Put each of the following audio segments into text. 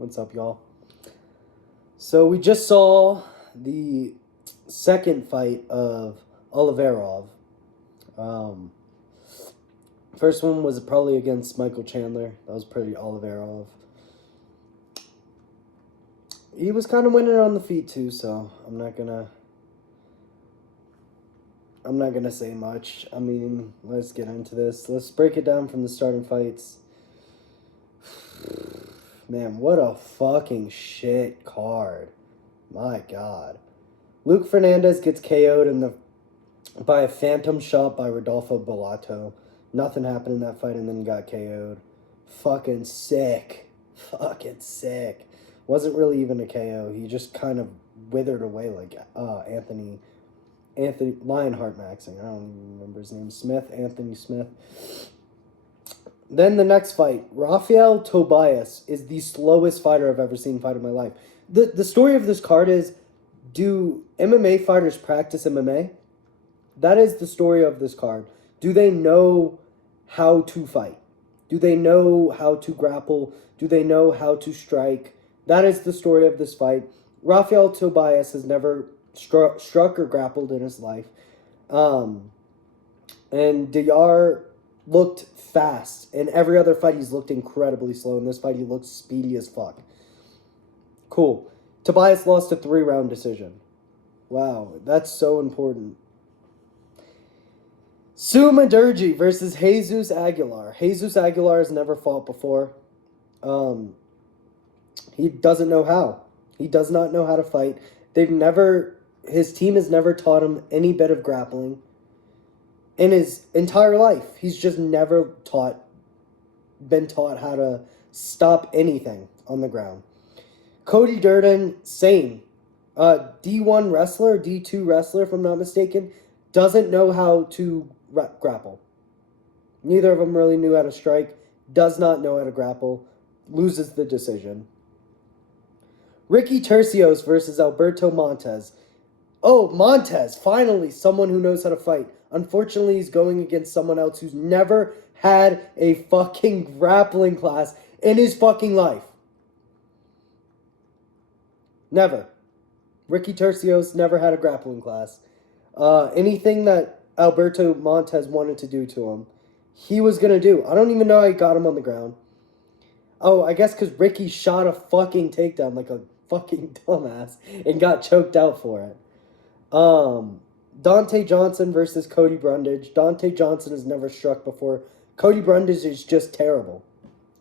What's up, y'all? So we just saw the second fight of Oliverov. Um, First one was probably against Michael Chandler. That was pretty Oliverov. He was kind of winning on the feet too, so I'm not gonna say much. I mean, let's get into this. Let's break it down from the starting fights. Man, what a fucking shit card. My God. Luke Fernandez gets KO'd by a phantom shot by Rodolfo Bellato. Nothing happened in that fight, and then he got KO'd. Fucking sick. Fucking sick. Wasn't really even a KO. He just kind of withered away like Anthony Lionheart Maxing. I don't even remember his name. Anthony Smith. Then the next fight, Rafael Tobias is the slowest fighter I've ever seen fight in my life. The story of this card is, do MMA fighters practice MMA? That is the story of this card. Do they know how to fight? Do they know how to grapple? Do they know how to strike? That is the story of this fight. Rafael Tobias has never struck or grappled in his life. And Dayar looked fast. In every other fight, he's looked incredibly slow. In this fight, he looked speedy as fuck. Cool. Tobias lost a 3-round decision. Wow, that's so important. Sue Madurgi versus Jesus Aguilar. Jesus Aguilar has never fought before. He doesn't know how. He does not know how to fight. His team has never taught him any bit of grappling. In his entire life, he's just never been taught how to stop anything on the ground. Cody Durden, same. D1 wrestler, D2 wrestler, if I'm not mistaken, doesn't know how to grapple. Neither of them really knew how to strike, does not know how to grapple, loses the decision. Ricky Tercios versus Alberto Montez. Oh, Montez, finally, someone who knows how to fight. Unfortunately, he's going against someone else who's never had a fucking grappling class in his fucking life. Never. Ricky Tercios never had a grappling class. Anything that Alberto Montez wanted to do to him, he was going to do. I don't even know how he got him on the ground. Oh, I guess because Ricky shot a fucking takedown like a fucking dumbass and got choked out for it. Dante Johnson versus Cody Brundage. Dante Johnson has never struck before. Cody Brundage is just terrible.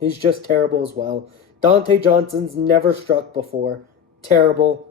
He's just terrible as well. Dante Johnson's never struck before. Terrible.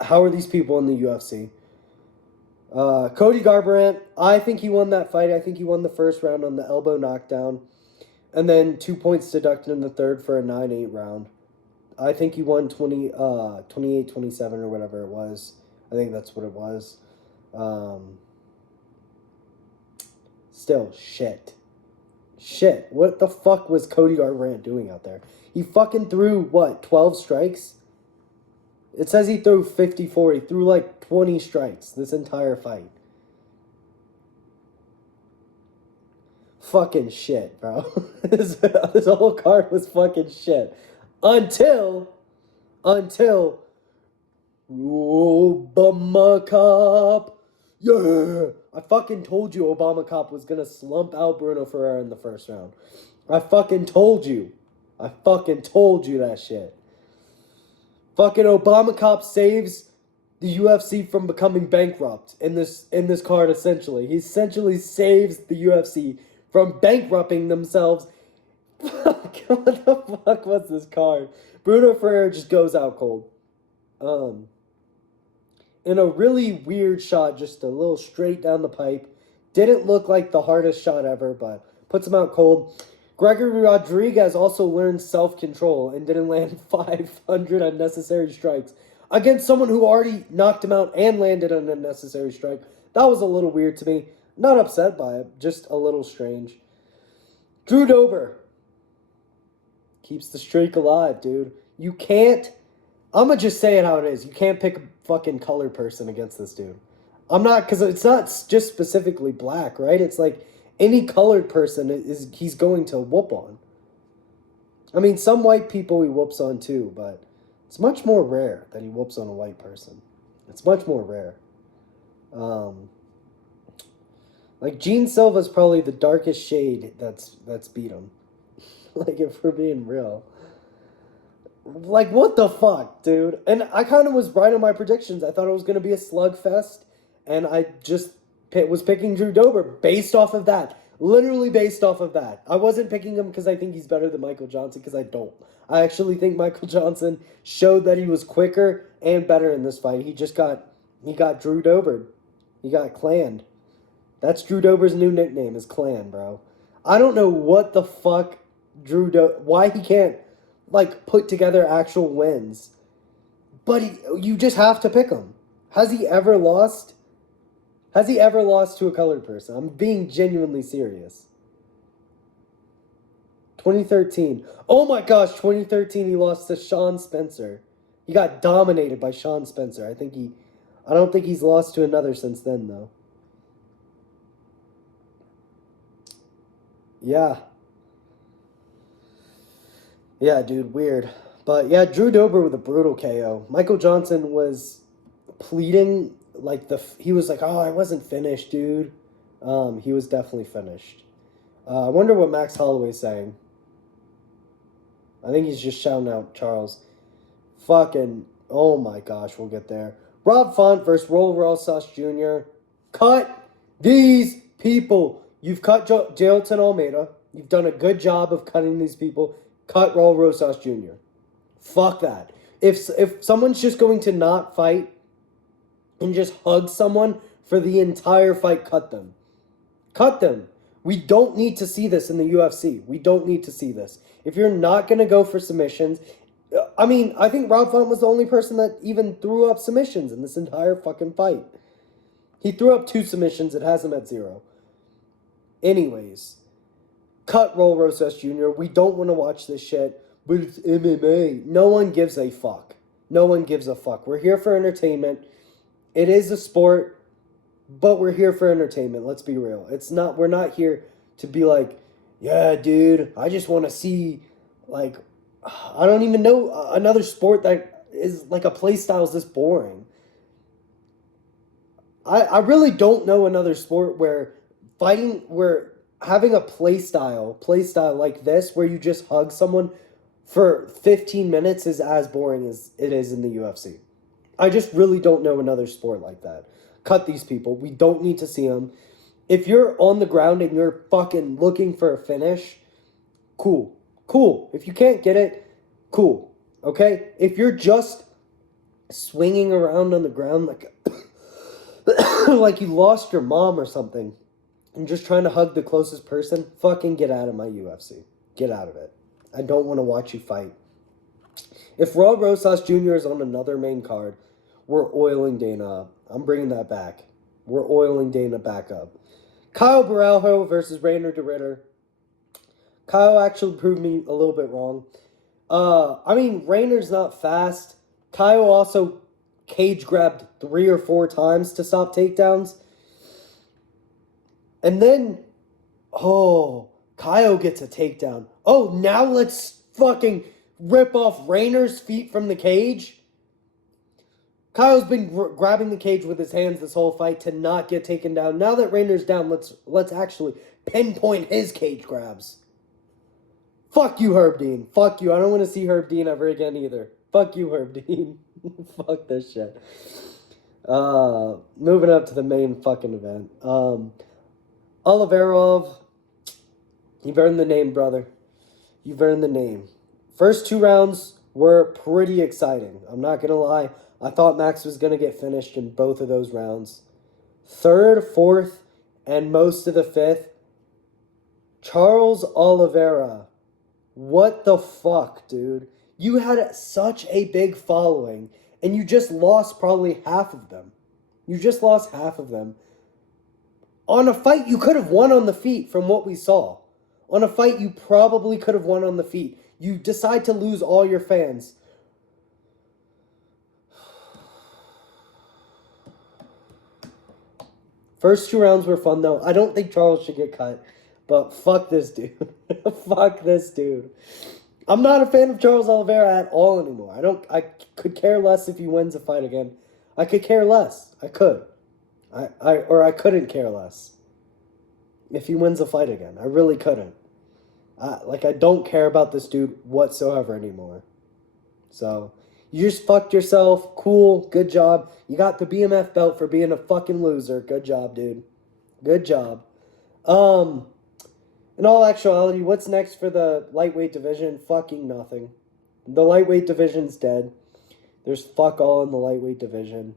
How are these people in the UFC? Cody Garbrandt, I think he won that fight. I think he won the first round on the elbow knockdown. And then 2 points deducted in the third for a 9-8 round. I think he won 28-27 or whatever it was. I think that's what it was. Still, shit. Shit. What the fuck was Cody Garbrandt doing out there? He fucking threw, 12 strikes? It says he threw 54. He threw like 20 strikes this entire fight. Fucking shit, bro. This whole card was fucking shit. Until Obamacop. Yeah. I fucking told you Obamacop was going to slump out Bruno Ferreira in the first round. I fucking told you. That shit. Fucking Obamacop saves the UFC from becoming bankrupt in this card, essentially. He essentially saves the UFC from bankrupting themselves. Fuck, what the fuck was this card? Bruno Ferreira just goes out cold. In a really weird shot, just a little straight down the pipe. Didn't look like the hardest shot ever, but puts him out cold. Gregory Rodriguez also learned self-control and didn't land 500 unnecessary strikes against someone who already knocked him out and landed an unnecessary strike. That was a little weird to me. Not upset by it, just a little strange. Drew Dober keeps the streak alive, dude. You can't... I'm going to just say it how it is. You can't pick a fucking colored person against this dude. I'm not... Because it's not just specifically black, right? It's like any colored person he's going to whoop on. I mean, some white people he whoops on too, but it's much more rare that he whoops on a white person. It's much more rare. Like Gene Silva's probably the darkest shade that's beat him. Like if we're being real. Like what the fuck, dude? And I kind of was right on my predictions. I thought it was going to be a slugfest, and I just was picking Drew Dober based off of that. Literally based off of that. I wasn't picking him because I think he's better than Michael Johnson, because I don't. I actually think Michael Johnson showed that he was quicker and better in this fight. He got Drew Dober. He got clanned. That's Drew Dober's new nickname, is Clan, bro. I don't know what the fuck why he can't, like, put together actual wins. But you just have to pick him. Has he ever lost? Has he ever lost to a colored person? I'm being genuinely serious. 2013. Oh my gosh, 2013 he lost to Sean Spencer. He got dominated by Sean Spencer. I don't think he's lost to another since then, though. Yeah. Yeah, dude, weird. But yeah, Drew Dober with a brutal KO. Michael Johnson was pleading he was like, "Oh, I wasn't finished, dude." He was definitely finished. I wonder what Max Holloway's saying. I think he's just shouting out Charles. Fucking, oh my gosh, we'll get there. Rob Font versus Roll Rosas Jr. Cut these people. You've cut Jailton Almeida. You've done a good job of cutting these people. Cut Raul Rosas Jr. Fuck that. If someone's just going to not fight and just hug someone for the entire fight, cut them. Cut them. We don't need to see this in the UFC. We don't need to see this. If you're not going to go for submissions, I mean, I think Rob Font was the only person that even threw up submissions in this entire fucking fight. He threw up 2 submissions. It has him at 0. Anyways, cut Roll Rosas Jr. We don't want to watch this shit, but it's MMA. No one gives a fuck. No one gives a fuck. We're here for entertainment. It is a sport, but we're here for entertainment. Let's be real. We're not here to be like, yeah, dude, I just want to see, like, I don't even know another sport that is like a play style is this boring. I really don't know another sport where having a play style like this, where you just hug someone for 15 minutes, is as boring as it is in the UFC. I just really don't know another sport like that. Cut these people. We don't need to see them. If you're on the ground and you're fucking looking for a finish, cool. Cool. If you can't get it, cool. Okay? If you're just swinging around on the ground like like you lost your mom or something, and just trying to hug the closest person, fucking get out of my UFC. Get out of it. I don't want to watch you fight. If Raul Rosas Jr. is on another main card, we're oiling Dana up. I'm bringing that back. We're oiling Dana back up. Kyle Baralho versus Rainer de Ritter. Kyle actually proved me a little bit wrong. I mean, Rainer's not fast. Kyle also cage grabbed 3 or 4 times to stop takedowns. And then, Kyle gets a takedown. Oh, now let's fucking rip off Rainer's feet from the cage? Kyle's been grabbing the cage with his hands this whole fight to not get taken down. Now that Rainer's down, let's actually pinpoint his cage grabs. Fuck you, Herb Dean. Fuck you. I don't want to see Herb Dean ever again either. Fuck you, Herb Dean. Fuck this shit. Moving up to the main fucking event. Oliverov, you've earned the name, brother. You've earned the name. First 2 rounds were pretty exciting. I'm not going to lie. I thought Max was going to get finished in both of those rounds. 3rd, 4th, and most of the 5th, Charles Oliveira. What the fuck, dude? You had such a big following, and you just lost probably half of them. You just lost half of them. On a fight you could have won on the feet from what we saw. On a fight you probably could have won on the feet. You decide to lose all your fans. First 2 rounds were fun, though. I don't think Charles should get cut. But fuck this dude. Fuck this dude. I'm not a fan of Charles Oliveira at all anymore. I could care less if he wins a fight again. I could care less. I could. I couldn't care less if he wins a fight again. I really couldn't. I don't care about this dude whatsoever anymore. So, you just fucked yourself. Cool. Good job. You got the BMF belt for being a fucking loser. Good job, dude. Good job. In all actuality, what's next for the lightweight division? Fucking nothing. The lightweight division's dead. There's fuck all in the lightweight division.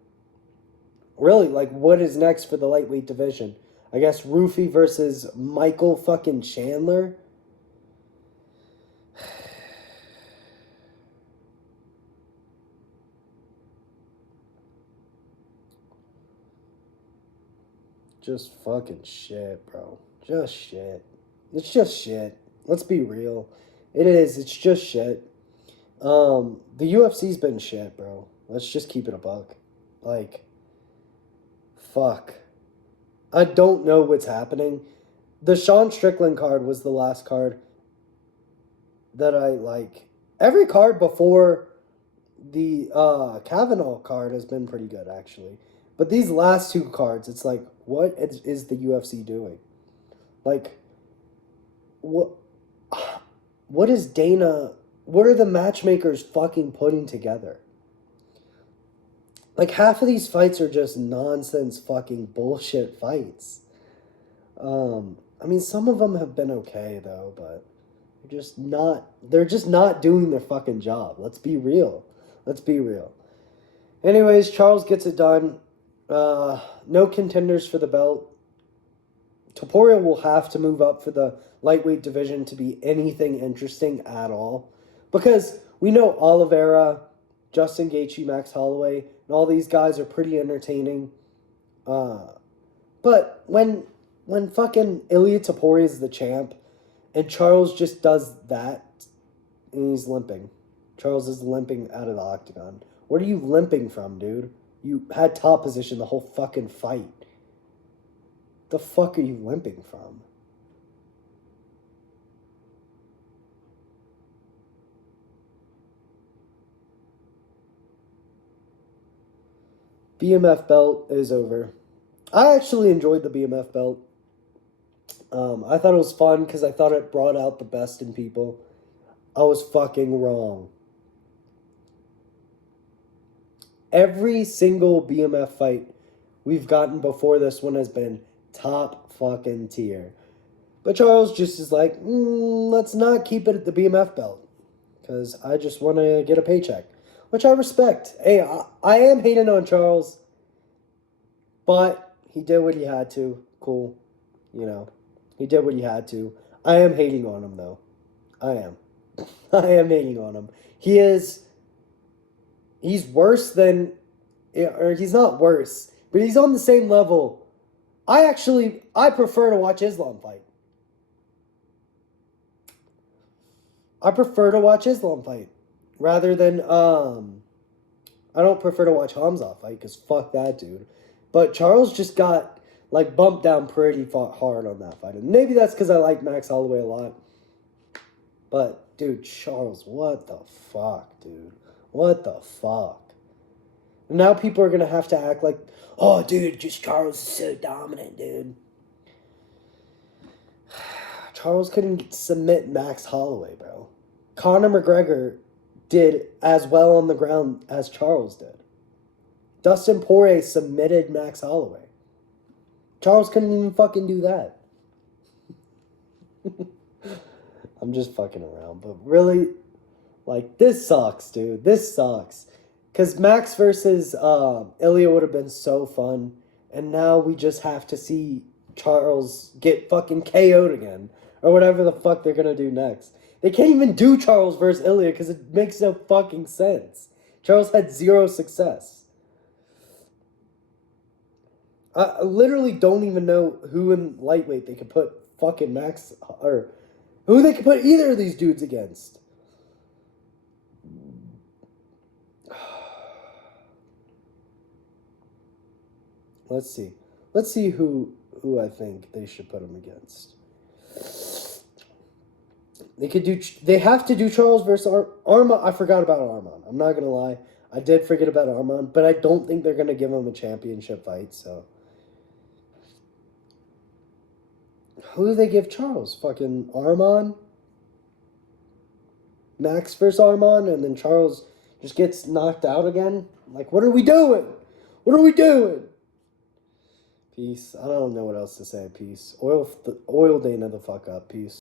Really, like, what is next for the lightweight division? I guess Roofy versus Michael fucking Chandler. Just fucking shit, bro. Just shit. It's just shit. Let's be real. It is. It's just shit. The UFC's been shit, bro. Let's just keep it a buck. Like, fuck. I don't know what's happening. The Sean Strickland card was the last card that I like. Every card before the Kavanaugh card has been pretty good, actually. But these last two cards, it's like, what is the UFC doing? Like, what is Dana... What are the matchmakers fucking putting together? Like, half of these fights are just nonsense fucking bullshit fights. I mean, some of them have been okay, though, but they're just not doing their fucking job. Let's be real. Let's be real. Anyways, Charles gets it done. No contenders for the belt. Topuria will have to move up for the lightweight division to be anything interesting at all. Because we know Oliveira, Justin Gaethje, Max Holloway, and all these guys are pretty entertaining. But when fucking Ilia Topuria is the champ, and Charles just does that, and he's limping. Charles is limping out of the octagon. What are you limping from, dude? You had top position the whole fucking fight. The fuck are you limping from? BMF belt is over. I actually enjoyed the BMF belt. I thought it was fun because I thought it brought out the best in people. I was fucking wrong. Every single BMF fight we've gotten before this one has been top fucking tier. But Charles just is like, let's not keep it at the BMF belt. Because I just want to get a paycheck. Which I respect. Hey, I am hating on Charles. But he did what he had to. Cool. You know. He did what he had to. I am hating on him, though. I am. I am hating on him. He's worse than... Or he's not worse. But he's on the same level. I prefer to watch Islam fight. I prefer to watch Islam fight. Rather than, I don't prefer to watch Hamza fight, because fuck that dude. But Charles just got, like, bumped down pretty hard on that fight. And maybe that's because I like Max Holloway a lot. But, dude, Charles, what the fuck, dude? What the fuck? And now people are going to have to act like, oh, dude, just Charles is so dominant, dude. Charles couldn't submit Max Holloway, bro. Conor McGregor did as well on the ground as Charles did. Dustin Poirier submitted Max Holloway. Charles couldn't even fucking do that. I'm just fucking around. But really, like, this sucks, dude. This sucks. Because Max versus Ilya would have been so fun. And now we just have to see Charles get fucking KO'd again. Or whatever the fuck they're going to do next. They can't even do Charles versus Ilya because it makes no fucking sense. Charles had zero success. I literally don't even know who in lightweight they could put fucking Max... Or who they could put either of these dudes against. Let's see. Let's see who I think they should put him against. They could do. They have to do Charles versus Armand. I forgot about Armand. I'm not gonna lie. I did forget about Armand, but I don't think they're gonna give him a championship fight. So, who do they give Charles? Fucking Armand. Max versus Armand, and then Charles just gets knocked out again. Like, what are we doing? What are we doing? Peace. I don't know what else to say. Peace. Oil Dana the fuck up. Peace.